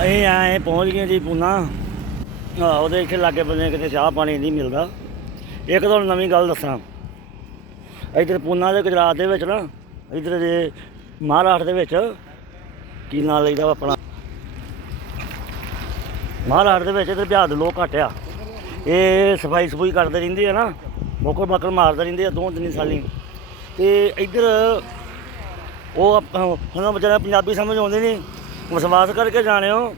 ਅਸੀਂ ਆਏ, ਪਹੁੰਚ ਗਏ ਜੀ ਪੂਨਾ। ਆ ਉਹਦੇ ਇੱਥੇ ਲਾਗੇ ਬੰਨੇ ਕਿਤੇ ਚਾਹ ਪਾਣੀ ਨਹੀਂ ਮਿਲਦਾ। ਇੱਕ ਤੁਹਾਨੂੰ ਨਵੀਂ ਗੱਲ ਦੱਸਾਂ। ਇੱਧਰ ਪੂਨਾ ਦੇ ਗੁਜਰਾਤ ਦੇ ਵਿੱਚ ਨਾ, ਇੱਧਰ ਦੇ ਮਹਾਰਾਸ਼ਟਰ ਦੇ ਵਿੱਚ ਕੀ ਨਾਂ ਲਈਦਾ ਵਾ ਆਪਣਾ? ਮਹਾਰਾਸ਼ਟਰ ਦੇ ਵਿੱਚ ਇੱਧਰ ਬਿਹਾਰ ਦੇ ਲੋਕ ਘੱਟ ਆ। ਇਹ ਸਫ਼ਾਈ ਸਫੂਈ ਕਰਦੇ ਰਹਿੰਦੇ ਆ ਨਾ, ਮੋਕਰ ਬਾਕਰ ਮਾਰਦੇ ਰਹਿੰਦੇ ਆ ਦੋ ਤਿੰਨ ਸਾਲੀ ਤੇ ਇੱਧਰ ਉਹ ਆਪਾਂ ਵਿਚਾਰਾ ਪੰਜਾਬੀ ਸਮਝ ਆਉਂਦੇ ਨਹੀਂ ਵਿਸ਼ਵਾਸ ਕਰਕੇ ਜਾਣਿਓ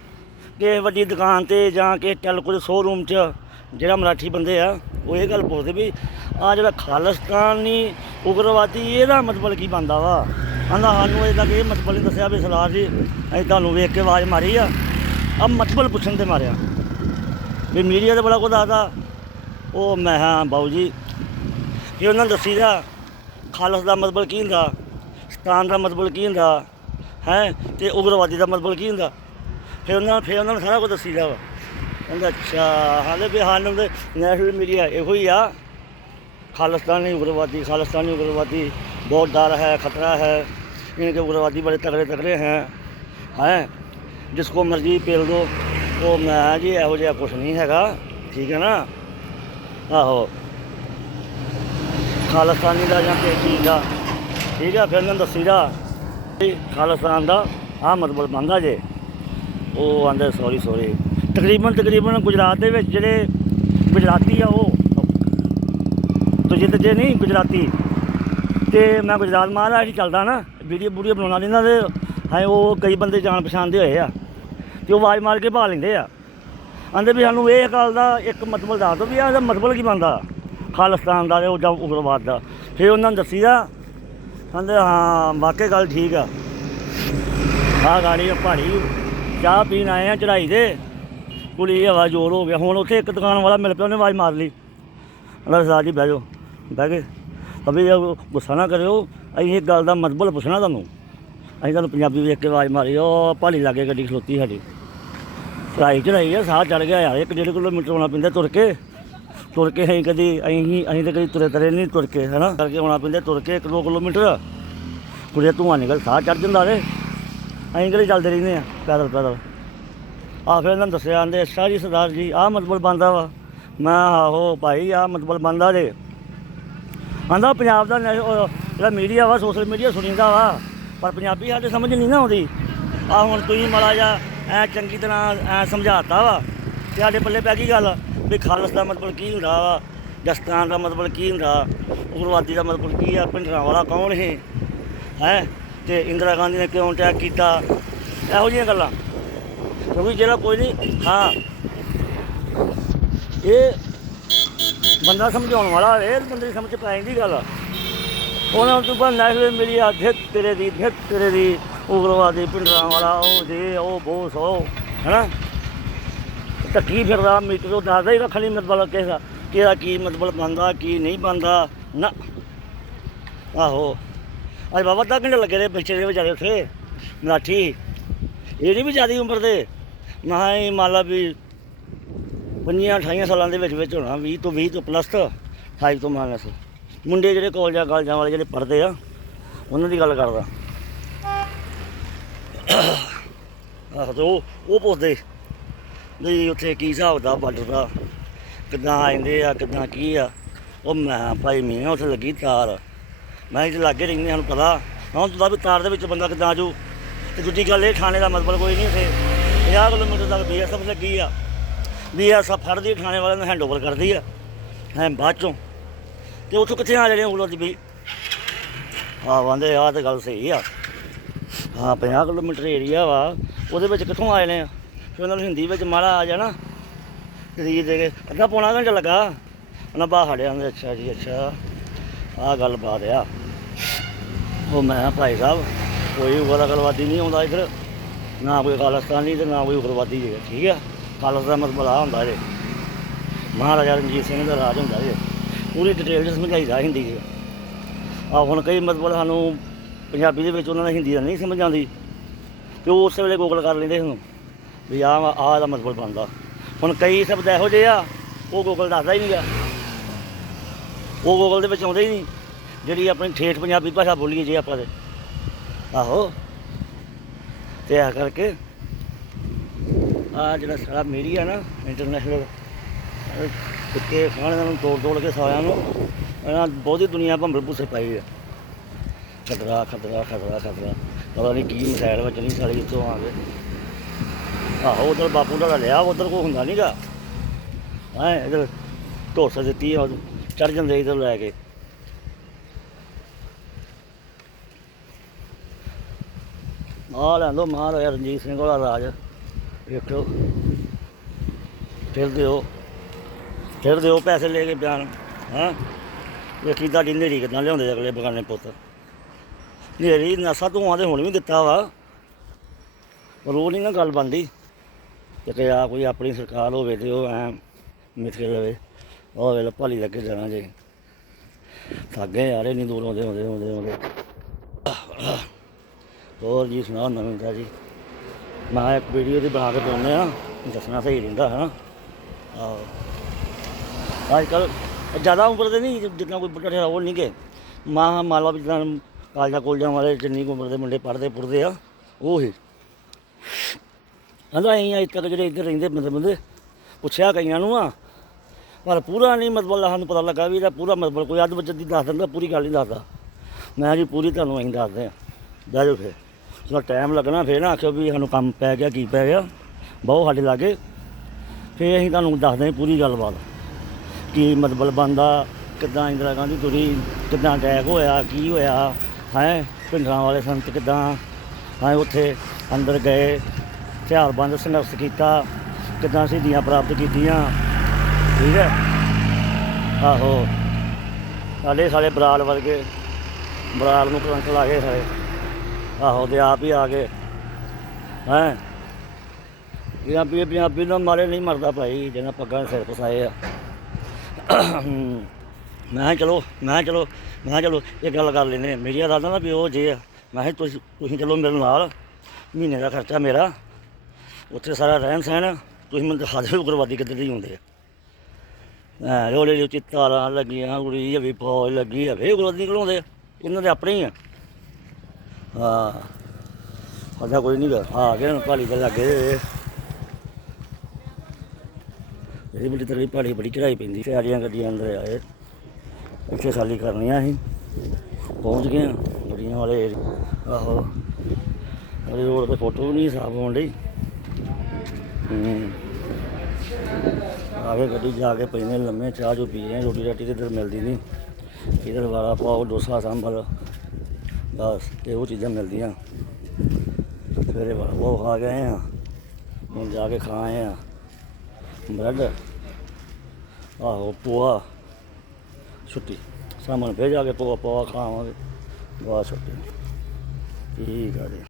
ਕਿ ਵੱਡੀ ਦੁਕਾਨ ਤੇ ਜਾਂ ਕਿ ਟੈਲਕੋ ਦੇ ਸ਼ੋਰੂਮ 'ਚ ਜਿਹੜਾ ਮਰਾਠੀ ਬੰਦੇ ਆ, ਉਹ ਇਹ ਗੱਲ ਪੁੱਛਦੇ ਵੀ ਆ ਜਿਹੜਾ ਖਾਲਿਸਤਾਨੀ ਉਗਰਵਾਦੀ, ਇਹਦਾ ਮਤਲਬ ਕੀ ਬੰਦਾ ਵਾ? ਕਹਿੰਦਾ, ਸਾਨੂੰ ਇਹਦਾ ਤੱਕ ਇਹ ਮਤਲਬ ਨਹੀਂ ਦੱਸਿਆ ਵੀ ਸਰਦਾਰ ਜੀ, ਅਸੀਂ ਤੁਹਾਨੂੰ ਵੇਖ ਕੇ ਆਵਾਜ਼ ਮਾਰੀ ਆ। ਆ ਮਤਲਬ ਪੁੱਛਣ ਤੇ ਮਾਰਿਆ। ਵੀ ਮੀਡੀਆ ਤੇ ਬੜਾ ਕੁਝ ਦੱਸਦਾ। ਉਹ ਮੈਂ ਹਾਂ ਬਾਊ ਜੀ ਕਿ ਉਹਨਾਂ ਨੂੰ ਦੱਸੀਦਾ ਖਾਲਸ ਦਾ ਮਤਲਬ ਕੀ ਹੁੰਦਾ? ਸਤਾਨ ਦਾ ਮਤਲਬ ਕੀ ਹੁੰਦਾ? ਹੈ ਤੇ ਉਗਰਵਾਦੀ ਦਾ ਮਤਲਬ ਕੀ ਹੁੰਦਾ? ਫਿਰ ਉਹਨਾਂ ਫਿਰ ਉਹਨਾਂ ਨੂੰ ਸਾਰਾ ਕੁਝ ਦੱਸੀਦਾ ਵਾ। ਕਹਿੰਦਾ, ਅੱਛਾ, ਹਾਲੇ ਵੀ ਹਾਲ ਨੂੰ ਨੈਸ਼ਨਲ ਮੀਡੀਆ ਇਹੋ ਹੀ ਆ। ਖਾਲਸਤਾਨੀ ਉਗਰਵਾਦੀ ਖਾਲਸਤਾਨੀ ਉਗਰਵਾਦੀ, ਬਹੁਤ ਡਰ ਹੈ, ਖਤਰਾ ਹੈ। ਇਹਨਾਂ ਦੇ ਉਗਰਵਾਦੀ ਬੜੇ ਤਗੜੇ ਤਗੜੇ ਹੈ। ਹੈ? ਜਿਸ ਕੋ ਮਰਜ਼ੀ ਪੇਲ ਦੋ। ਉਹ ਮੈਂ ਜੀ ਇਹੋ ਜਿਹਾ ਕੁਝ ਨਹੀਂ ਹੈਗਾ। ਠੀਕ ਹੈ ਨਾ? ਆਹੋ। ਖਾਲਸਤਾਨੀ ਦਾ ਜਾਂ ਕਿਸੇ ਚੀਜ਼ ਦਾ। ਠੀਕ ਆ, ਫਿਰ ਉਹਨਾਂ ਦੱਸੀਦਾ ਖਾਲਿਸਤਾਨ ਦਾ ਆ ਮਤਲਬ ਬੰਦਾ ਜੇ। ਉਹ ਆਂਦੇ ਸੌਰੀ ਸੌਰੀ ਤਕਰੀਬਨ ਤਕਰੀਬਨ ਗੁਜਰਾਤ ਦੇ ਵਿੱਚ ਜਿਹੜੇ ਗੁਜਰਾਤੀ ਆ ਉਹ। ਤੁਜਿੱਤ ਜੇ ਨਹੀਂ ਗੁਜਰਾਤੀ, ਤੇ ਮੈਂ ਗੁਜਰਾਤ ਮਹਾਰਾਜ ਹੀ ਚੱਲਦਾ ਨਾ ਵੀਡੀਓ ਵੀਡੀਓ ਬਣਾਉਣਾ ਇਹਨਾਂ ਦੇ ਹਾਂ ਉਹ ਕਈ ਬੰਦੇ ਜਾਣ ਪਛਾਣ ਦੇ ਹੋਏ ਆ, ਤੇ ਉਹ ਆਵਾਜ਼ ਮਾਰ ਕੇ ਭਾ ਲੈਂਦੇ ਆ। ਆਂਦੇ ਵੀ ਸਾਨੂੰ ਇਹ ਗੱਲ ਦਾ ਇੱਕ ਮਤਲਬ ਦੱਸ ਦਿਓ ਵੀ ਇਹਦਾ ਮਤਲਬ ਕੀ ਬਣਦਾ, ਖਾਲਿਸਤਾਨ ਦਾ ਉਹ ਜਾਂ ਉਗਰਵਾਦ ਦਾ। ਫਿਰ ਉਹਨਾਂ ਨੂੰ ਦੱਸੀਦਾ ਕਹਿੰਦੇ, ਹਾਂ, ਵਾਕਈ ਗੱਲ ਠੀਕ ਆ। ਆਹ ਗਾੜੀ ਆ ਪਹਾੜੀ। ਚਾਹ ਪੀਣ ਆਏ ਆ ਚੜਾਈ ਦੇ ਕੁੜੀ ਹਵਾ ਜ਼ੋਰ ਹੋ ਗਿਆ। ਹੁਣ ਉੱਥੇ ਇੱਕ ਦੁਕਾਨ ਵਾਲਾ ਮਿਲ ਪਿਆ, ਉਹਨੇ ਆਵਾਜ਼ ਮਾਰ ਲਈ। ਅਲਾ ਸਰਦਾਰ ਜੀ, ਬਹਿ ਜਾਓ। ਬਹਿ ਗਏ ਅਭੀ ਗੁੱਸਾ ਨਾ ਕਰਿਓ। ਅਸੀਂ ਇੱਕ ਗੱਲ ਦਾ ਮਤਲਬ ਪੁੱਛਣਾ ਤੁਹਾਨੂੰ। ਅਸੀਂ ਤੁਹਾਨੂੰ ਪੰਜਾਬੀ ਵੇਖ ਕੇ ਆਵਾਜ਼ ਮਾਰੀ। ਉਹ ਪਹਾੜੀ ਲਾਗੇ ਗੱਡੀ ਖਲੋਤੀ ਸਾਡੀ। ਚੜਾਈ ਚੜਾਈ ਆ, ਸਾਹ ਚੜ ਗਿਆ ਯਾਰ, ਇੱਕ ਡੇਢ ਕਿਲੋਮੀਟਰ ਆਉਣਾ ਪੈਂਦਾ ਤੁਰ ਕੇ। ਤੁਰ ਕੇ ਅਸੀਂ ਕਦੀ ਅਸੀਂ ਅਸੀਂ ਤਾਂ ਕਦੀ ਤੁਰੇ ਤਰੇ ਨਹੀਂ ਤੁਰ ਕੇ, ਹੈਨਾ? ਕਰਕੇ ਆਉਣਾ ਪੈਂਦਾ ਤੁਰ ਕੇ 1-2 ਕਿਲੋਮੀਟਰ। ਕੁੜੇ ਧੂਆਂ ਨਿਕਲ, ਸਾਹ ਚੜ ਜਾਂਦਾ ਰੇ ਅਸੀਂ ਕਿਹੜੇ ਚੱਲਦੇ ਰਹਿੰਦੇ ਆ ਪੈਦਲ ਪੈਦਲ। ਆ ਫਿਰ ਇਹਨਾਂ ਨੂੰ ਦੱਸਿਆ ਆਂਦੇ ਅੱਛਾ ਜੀ ਸਰਦਾਰ ਜੀ, ਆਹ ਮਤਲਬ ਬੰਦਾ ਵਾ। ਮੈਂ ਆਹੋ ਭਾਈ, ਆਹ ਮਤਲਬ ਬੰਦਾ ਜੇ। ਆਂਦਾ ਪੰਜਾਬ ਦਾ ਨੈਸ਼- ਜਿਹੜਾ ਮੀਡੀਆ ਵਾ, ਸੋਸ਼ਲ ਮੀਡੀਆ ਸੁਣੀਂਦਾ ਵਾ। ਪਰ ਪੰਜਾਬੀ ਸਾਡੇ ਸਮਝ ਨਹੀਂ ਨਾ ਆਉਂਦੀ। ਆ ਹੁਣ ਤੁਸੀਂ ਮਾੜਾ ਜਿਹਾ ਐ ਚੰਗੀ ਤਰ੍ਹਾਂ ਐ ਸਮਝਾਤਾ ਵਾ। ਤੇ ਸਾਡੇ ਪੱਲੇ ਪੈ ਗਈ ਗੱਲ ਵੀ ਖਾਲਸ ਦਾ ਮਤਲਬ ਕੀ ਹੁੰਦਾ ਵਾ ਜਸਤਾਨ ਦਾ ਮਤਲਬ ਕੀ ਹੁੰਦਾ, ਉਗਰਵਾਦੀ ਦਾ ਮਤਲਬ ਕੀ ਆ, ਭਿੰਡਰਾਂ ਵਾਲਾ ਕੌਣ ਹੈ ਹੈ? ਤੇ ਇੰਦਰਾ ਗਾਂਧੀ ਨੇ ਕਿਉਂ ਅਟੈਕ ਕੀਤਾ? ਇਹੋ ਜਿਹੀਆਂ ਗੱਲਾਂ। ਕਿਉਂਕਿ ਜਿਹੜਾ ਕੋਈ ਨਹੀਂ, ਹਾਂ। ਇਹ ਬੰਦਾ ਸਮਝਾਉਣ ਵਾਲਾ, ਇਹ ਬੰਦੇ ਦੀ ਸਮਝ ਪੈ ਜਾਂਦੀ ਗੱਲ। ਉਹਨਾਂ ਤੋਂ ਬਾਅਦ ਨੈਸ਼ਨਲ ਮੀਡੀਆ ਫਿਰ ਤੇਰੇ ਦੀ, ਫਿਰ ਤੇਰੇ ਦੀ, ਉਗਰਵਾਦੀ, ਭਿੰਡਰਾਂ ਵਾਲਾ, ਉਹ ਜੇ ਉਹ ਬਹੁਤ ਸੋ, ਹੈਨਾ? ਟੱਕੀ ਫਿਰਦਾ? ਮੀਟਰ ਉਹ ਦੱਸਦਾ ਹੀ ਰੱਖ ਲਈ ਮਤਲਬ ਦਾ ਕਿਹਦਾ ਕੀ ਮਤਲਬ ਬੰਦਾ ਕੀ ਨਹੀਂ ਬੰਦਾ ਨਾ। ਆਹੋ। ਅੱਜ ਬਾਬਾ ਤਾਂ ਘੰਟੇ ਲੱਗੇ ਦੇ ਪਿੱਛੇ ਦੇ ਵਿਚਾਰੇ ਉੱਥੇ। ਮਰਾਠੀ। ਇਹ ਨਹੀਂ ਵੀ ਜ਼ਿਆਦੀ ਉਮਰ ਦੇ। ਨਾ ਹੀ ਮੰਨ ਲਾ ਵੀ ਪੰਜੀਆਂ, ਅਠਾਈਆਂ ਸਾਲਾਂ ਦੇ ਵਿੱਚ ਵਿੱਚ ਹੋਣਾ 20 ਤੋਂ 20 ਤੋਂ ਪਲੱਸ 28 ਤੋਂ ਮੰਨ ਮੁੰਡੇ ਜਿਹੜੇ ਕਾਲਜਾਂ ਕਾਲਜਾਂ ਵਾਲੇ ਜਿਹੜੇ ਪੜ੍ਹਦੇ ਆ, ਉਹਨਾਂ ਦੀ ਗੱਲ ਕਰਦਾ। ਆਹ, ਤੇ ਉਹ ਉਹ ਪੁੱਛਦੇ। ਵੀ ਉੱਥੇ ਕੀ ਹਿਸਾਬ ਦਾ ਬਾਰਡਰ ਦਾ? ਕਿੱਦਾਂ ਆਉਂਦੇ ਆ, ਕਿੱਦਾਂ ਕੀ ਆ? ਉਹ ਮੈਂ ਭਾਈ ਮੀਆਂ ਉੱਥੇ ਲੱਗੀ ਤਾਰ। ਮੈਂ ਇੱਥੇ ਲਾਗੇ ਰਹਿੰਦੇ ਸਾਨੂੰ ਪਤਾ। ਹੁਣ ਤੁਦਾ ਵੀ ਤਾਰ ਦੇ ਵਿੱਚ ਬੰਦਾ ਕਿੱਦਾਂ ਆਜੂ ਤੇ ਦੂਜੀ ਗੱਲ ਇਹ, ਥਾਣੇ ਦਾ ਮਤਲਬ ਕੋਈ ਨਹੀਂ ਇੱਥੇ। 50 ਕਿਲੋਮੀਟਰ ਤੱਕ ਬੀਐਸਐਫ ਲੱਗੀ ਆ। ਬੀਐਸਐਫ ਫੜਦੀ, ਥਾਣੇ ਵਾਲਿਆਂ ਨੂੰ ਹੈਂਡਓਵਰ ਕਰਦੀ ਆ। ਹੈ ਬਾਅਦ ਚੋਂ। ਤੇ ਉੱਥੋਂ ਕਿੱਥੇ ਆ ਜਾਣੇ ਉਗਲੋਂ ਦੀ ਵੀ? ਆ ਵਾਂਦੇ ਆ ਤੇ ਗੱਲ ਸਹੀ ਆ। ਹਾਂ 50 ਕਿਲੋਮੀਟਰ ਏਰੀਆ ਵਾ। ਉਹਦੇ ਵਿੱਚ ਕਿੱਥੋਂ ਆ ਜਾਣੇ ਆ ਫਿਰ ਉਹਨਾਂ ਨੂੰ ਹਿੰਦੀ ਵਿੱਚ ਮਾੜਾ ਆ ਜਾਣਾ। ਰੀਜ ਦੇ ਕੇ ਅੱਧਾ ਪੌਣਾ ਘੰਟਾ ਲੱਗਾ। ਉਹਨਾਂ ਬਾਹਰ ਹੜਿਆ ਨੇ ਅੱਛਾ ਜੀ, ਅੱਛਾ। ਆਹ ਗੱਲ ਬਾਤ ਆ। ਉਹ ਮੈਂ ਭਾਈ ਸਾਹਿਬ, ਕੋਈ ਉਗਰਵਾਦੀ ਨਹੀਂ ਆਉਂਦਾ ਇੱਧਰ। ਨਾ ਕੋਈ ਖਾਲਿਸਤਾਨੀ ਤੇ ਨਾ ਕੋਈ ਉਗਰਵਾਦੀ ਹੈ ਠੀਕ ਆ? ਖਾਲਸ ਦਾ ਮਤਲਬ ਆ ਹੁੰਦਾ ਜੇ। ਮਹਾਰਾਜਾ ਰਣਜੀਤ ਸਿੰਘ ਦਾ ਰਾਜ ਹੁੰਦਾ ਜੇ। ਪੂਰੀ ਡਿਟੇਲ ਚ ਸਮਝਾਈਦਾ ਹਿੰਦੀ ਚ। ਆ ਹੁਣ ਕਈ ਮਤਲਬ ਸਾਨੂੰ ਪੰਜਾਬੀ ਦੇ ਵਿੱਚ ਉਹਨਾਂ ਨੇ ਹਿੰਦੀ ਦਾ ਨਹੀਂ ਸਮਝ ਆਉਂਦੀ। ਤੇ ਉਹ ਉਸੇ ਵੇਲੇ ਗੂਗਲ ਕਰ ਲੈਂਦੇ ਹੁਣ। ਵੀ ਆਹ ਆਹ ਦਾ ਮਤਲਬ ਬਣਦਾ। ਹੁਣ ਕਈ ਸ਼ਬਦ ਇਹੋ ਜਿਹੇ ਆ, ਉਹ ਗੂਗਲ ਦੱਸਦਾ ਹੀ ਨਹੀਂ ਆ। ਉਹ ਗੂਗਲ ਦੇ ਵਿੱਚ ਆਉਂਦੇ ਹੀ ਨਹੀਂ। ਜਿਹੜੀ ਆਪਣੀ ਠੇਠ ਪੰਜਾਬੀ ਭਾਸ਼ਾ ਬੋਲੀਏ ਜੇ ਆਪਾਂ ਦੇ ਆਹੋ। ਤੇ ਆ ਕਰਕੇ ਆ ਜਿਹੜਾ ਸਾਰਾ ਮੀਡੀਆ ਨਾ ਇੰਟਰਨੈਸ਼ਨਲ ਕੁੱਤੇ ਖਾਣ ਨੂੰ ਤੋੜ ਤੋੜ ਕੇ ਸਾਰਿਆਂ ਨੂੰ, ਇਹਨਾਂ ਬਹੁਤੀ ਦੁਨੀਆ ਭੰਬਲ ਭੁੱਸੇ ਪਾਈ ਆ। ਖਤਰਾ ਖਤਰਾ ਖਤਰਾ ਖਤਰਾ। ਪਤਾ ਨਹੀਂ ਕੀ ਮਿਸਾਈਲ ਵੱਜਣੀ ਸਾਲੀ ਇੱਥੋਂ ਆ ਗਏ ਆਹੋ, ਉਧਰ ਬਾਪੂ ਦਾ ਲਿਆ, ਉਧਰ ਕੋਈ ਹੁੰਦਾ ਨਹੀਂਗਾ ਹਾਂ, ਇਧਰ ਢੋਸ ਦਿੱਤੀ ਚੜ ਜਾਂਦੇ ਇਧਰ ਲੈ ਕੇ। ਆ ਲੈ ਲੋ ਮਹਾਰਾਜਾ ਰਣਜੀਤ ਸਿੰਘ ਵਾਲਾ ਰਾਜ। ਵੇਖੋ ਫਿਰ ਦਿਓ। ਫਿਰ ਦਿਓ ਪੈਸੇ ਲੈ ਕੇ ਬਿਆਨ, ਹਾਂ। ਵੇਖੀ ਤੁਹਾਡੀ ਨੇਰੀ ਕਿਦਾਂ ਲਿਆਉਂਦੇ ਅਗਲੇ ਬਗਾਨੇ ਪੁੱਤ। ਨੇਰੀ, ਨਸਾ ਤੂੰ ਆਦੇ ਹੁਣ ਵੀ ਦਿੱਤਾ ਵਾ। ਪਰ ਉਹ ਨਹੀਂ ਨਾ ਗੱਲ ਬਣਦੀ। ਤੇ ਕਿ ਆ ਕੋਈ ਆਪਣੀ ਸਰਕਾਰ ਹੋਵੇ ਤੇ ਉਹ ਐ ਮਿੱਥੇ ਲਵੇ ਉਹ ਵੇਲੇ ਭਾਲੀ ਲੱਗੇ ਜਾਣਾ ਜੇ। ਥੱਗੇ ਯਾਰ ਨਹੀਂ ਦੂਰ ਆਉਂਦੇ ਆਉਂਦੇ ਆਉਂਦੇ ਆਉਂਦੇ। ਹੋਰ ਜੀ ਸੁਣਾਓ ਨਵੀਂ ਤਾਜੀ? ਮੈਂ ਇੱਕ ਵੀਡੀਓ ਦੀ ਬਣਾ ਕੇ ਪਾਉਂਦੇ ਆ ਦੱਸਣਾ ਸਹੀ ਰਹਿੰਦਾ ਹੈ ਨਾ ਆਹੋ। ਅੱਜ ਕੱਲ ਜ਼ਿਆਦਾ ਉਮਰ ਦੇ ਨਹੀਂ ਜਿੰਨਾ ਕੋਈ ਬੁੱਢਾ ਉਹ ਨਹੀਂ ਗਏ ਮਾਂ ਮੰਨ ਲਓ ਵੀ ਜਿੱਦਾਂ ਕਾਲਜਾਂ ਕੋਲਜਾਂ ਵਾਲੇ, ਜਿੰਨੀ ਕੁ ਉਮਰ ਦੇ ਮੁੰਡੇ ਪੜ੍ਹਦੇ ਪੁਰਦੇ ਆ, ਉਹ। ਹੀ ਕਹਿੰਦਾ ਅਸੀਂ ਅੱਜ ਤੱਕ ਜਿਹੜੇ ਇੱਧਰ ਰਹਿੰਦੇ ਬੰਦੇ ਬੰਦੇ, ਪੁੱਛਿਆ ਕਈਆਂ ਨੂੰ ਆ। ਪਰ ਪੂਰਾ ਨਹੀਂ ਮਤਲਬ ਸਾਨੂੰ ਪਤਾ ਲੱਗਾ ਵੀ ਇਹਦਾ ਪੂਰਾ ਮਤਲਬ ਕੋਈ ਅੱਧ ਬੱਚਤ ਦੀ ਦੱਸ ਦਿੰਦਾ, ਪੂਰੀ ਗੱਲ ਨਹੀਂ ਦੱਸਦਾ। ਮੈਂ ਜੀ ਪੂਰੀ ਤੁਹਾਨੂੰ ਅਸੀਂ ਦੱਸਦੇ ਆ ਬਹਿ ਜਾਓ ਫਿਰ। ਜਦੋਂ ਟਾਈਮ ਲੱਗਣਾ ਫਿਰ ਨਾ ਆਖਿਓ ਵੀ ਸਾਨੂੰ ਕੰਮ ਪੈ ਗਿਆ, ਕੀ ਪੈ ਗਿਆ। ਬਹੁਤ ਸਾਡੇ ਲਾਗੇ। ਫਿਰ ਅਸੀਂ ਤੁਹਾਨੂੰ ਦੱਸਦੇ ਹਾਂ ਪੂਰੀ ਗੱਲਬਾਤ। ਕੀ ਮਤਲਬ ਬੰਦਾ ਕਿੱਦਾਂ ਇੰਦਰਾ ਗਾਂਧੀ ਤੁਰੀ, ਕਿੱਦਾਂ ਅਟੈਕ ਹੋਇਆ, ਕੀ ਹੋਇਆ, ਹੈ? ਪਿੰਡਾਂ ਵਾਲੇ ਸੰਤ ਕਿੱਦਾਂ? ਹੈ, ਉੱਥੇ ਅੰਦਰ ਗਏ। ਹਥਿਆਰਬੰਦ ਸੰਘਰਸ਼ ਕੀਤਾ, ਕਿੱਦਾਂ ਸ਼ਹੀਦੀਆਂ ਪ੍ਰਾਪਤ ਕੀਤੀਆਂ। ਠੀਕ ਹੈ? ਆਹੋ। ਸਾਡੇ ਸਾਡੇ ਬਰਾਲ ਵਰਗੇ, ਬਰਾਲ ਨੂੰ ਕਰੰਟ ਲਾ ਗਏ ਸਾਰੇ। ਆਹੋ, ਤੇ ਆਪ ਹੀ ਆ ਗਏ। ਹੈ? ਪੰਜਾਬੀ ਪੰਜਾਬੀ ਦਾ ਮਾਰੇ ਨਹੀਂ ਮਰਦਾ ਭਾਈ, ਜਿਹਨਾਂ ਪੱਗਾਂ ਸਿਰ ਪਸਾਏ ਆ। ਮੈਂ ਕਿਹਾ, ਚਲੋ, ਮੈਂ ਕਿਹਾ, ਚਲੋ, ਮੈਂ ਕਿਹਾ, ਚਲੋ ਇਹ ਗੱਲ ਕਰ ਲੈਨੇ ਮੇਰੀ ਦਾਦਾ ਨਾ ਵੀ ਉਹ ਜੇ ਆ, ਮੈਂ ਕਿਹਾ, ਤੁਸੀਂ ਤੁਸੀਂ ਚਲੋ ਮੇਰੇ ਨਾਲ, ਮਹੀਨੇ ਦਾ ਖਰਚਾ ਮੇਰਾ। ਉੱਥੇ ਸਾਰਾ ਰਹਿਣ ਸਹਿਣ, ਤੁਸੀਂ ਮੈਨੂੰ ਦਿਖਾ ਦਿਓ ਉਗਰਵਾਦੀ ਕਿੱਦਾਂ ਦੇ ਹੁੰਦੇ ਆ। ਹਾਂ ਰੋਲੇ ਦੇ ਉੱਤੇ ਤਾਰਾਂ ਲੱਗੀਆਂ ਉੜੀ ਹਵੇ ਫੌਜ ਲੱਗੀ ਹਵੇ ਉਗਰਵਾਦੀ ਨਿਕਲਾਉਂਦੇ ਆ। ਇਹਨਾਂ ਦੇ ਆਪਣੇ ਹੀ ਆ। ਹਾਂ, ਸਾਡਾ ਕੋਈ ਨਹੀਂ ਆ ਗਏ ਹੁਣ ਭਾਲੀ ਦੇ ਲੱਗੇ ਇਹਦੀ ਬੜੀ ਤਗੜੀ ਪਹਾੜੀ ਬੜੀ ਚੜਾਈ ਪੈਂਦੀ ਸਿਆਰੀਆਂ ਗੱਡੀਆਂ ਅੰਦਰ ਆਏ। ਇੱਥੇ ਖਾਲੀ ਕਰਨੀਆਂ ਸੀ। ਪਹੁੰਚ ਗਏ ਹਾਂ ਗੱਡੀਆਂ ਵਾਲੇ। ਏਰੀਏ। ਆਹੋ ਅਰੇ ਰੋਡ ਤੇ ਫੋਟੋ ਵੀ ਨਹੀਂ ਸਾਫ਼ ਹੋਣ ਲਈ ਹੂੰ। ਆਗੇ ਗੱਡੀ ਜਾ ਕੇ ਪੈਨੇ ਲੰਮੇ ਚਾਹ ਜੋ ਪੀ ਰਹੇ ਹਾਂ, ਰੋਟੀ ਰਾਟੀ ਤੇ ਇੱਧਰ ਮਿਲਦੀ ਨਹੀਂ। ਇਧਰ ਵਾਲਾ ਪਾਓ ਡੋਸਾ ਸਾਂਬਰ ਬਸ ਇਹੋ ਚੀਜ਼ਾਂ ਮਿਲਦੀਆਂ। ਸਵੇਰੇ ਵਾਲਾ ਉਹ ਖਾ ਗਏ ਆ। ਹੁਣ ਜਾ ਕੇ ਖਾ ਆਏ ਆ। ਬ੍ਰੈਡ ਆਹੋ ਪੋਆ ਛੁੱਟੀ। ਸਾਹਮਣੇ ਫੇਰ ਜਾ ਕੇ ਪੋਆ ਪੋਆ ਖਾਵਾਂਗੇ।